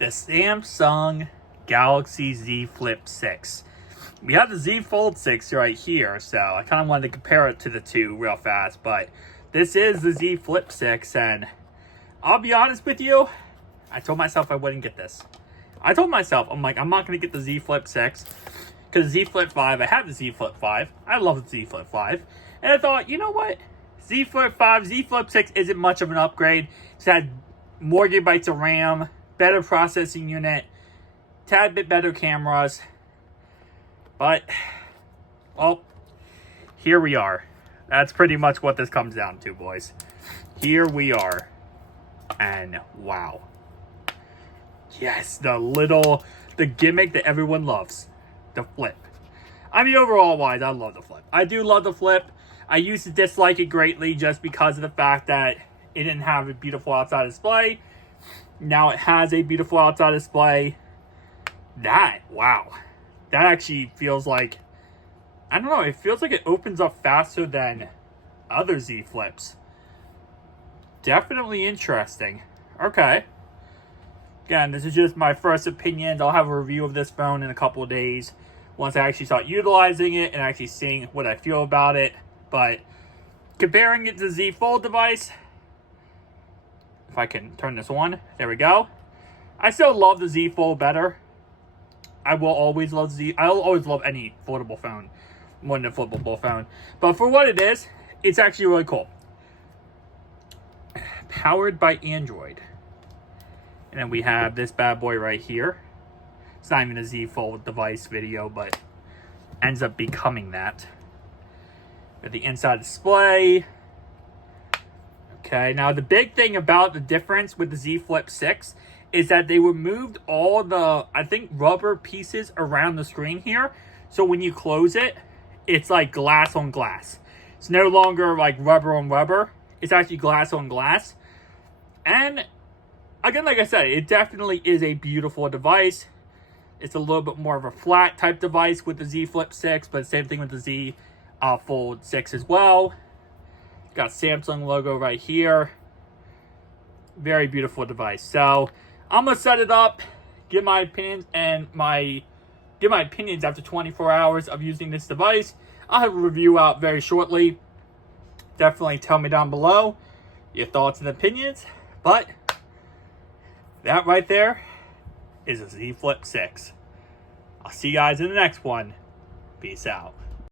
the Samsung Galaxy Z Flip 6. We have the Z Fold 6 right here, so I kind of wanted to compare it to the two real fast, but this is the Z Flip 6, and I'll be honest with you, I told myself I wouldn't get this. I told myself, I'm like, I'm not going to get the Z Flip 6, because Z Flip 5, I have the Z Flip 5, I love the Z Flip 5, and I thought, you know what, Z Flip 5, Z Flip 6 isn't much of an upgrade. It's had more gigabytes of RAM, better processing unit, tad bit better cameras, but, well, here we are. That's pretty much what this comes down to, boys. Here we are, and wow. Yes, the gimmick that everyone loves, the flip. I mean, overall wise, I love the flip. I do love the flip. I used to dislike it greatly just because of the fact that it didn't have a beautiful outside display. Now it has a beautiful outside display. Wow. That actually feels like, I don't know, it feels like it opens up faster than other Z Flips. Definitely interesting. Okay. Again, this is just my first opinion. I'll have a review of this phone in a couple of days once I actually start utilizing it and actually seeing what I feel about it. But comparing it to the Z Fold device, if I can turn this on, there we go. I still love the Z Fold better. I'll always love any foldable phone more than a flippable phone. But for what it is, it's actually really cool. Powered by Android. And then we have this bad boy right here. It's not even a Z Fold device video, but ends up becoming that. Got the inside display. Okay, now the big thing about the difference with the Z Flip 6 is that they removed all the, I think, rubber pieces around the screen here. So when you close it, it's like glass on glass. It's no longer like rubber on rubber. It's actually glass on glass. And again, like I said, it definitely is a beautiful device. It's a little bit more of a flat type device with the Z Flip 6, but same thing with the Z Fold 6 as well. Got Samsung logo right here. Very beautiful device. So I'm gonna set it up, give my opinions after 24 hours of using this device. I'll have a review out very shortly. Definitely tell me down below your thoughts and opinions. But that right there is a Z Flip 6. I'll see you guys in the next one. Peace out.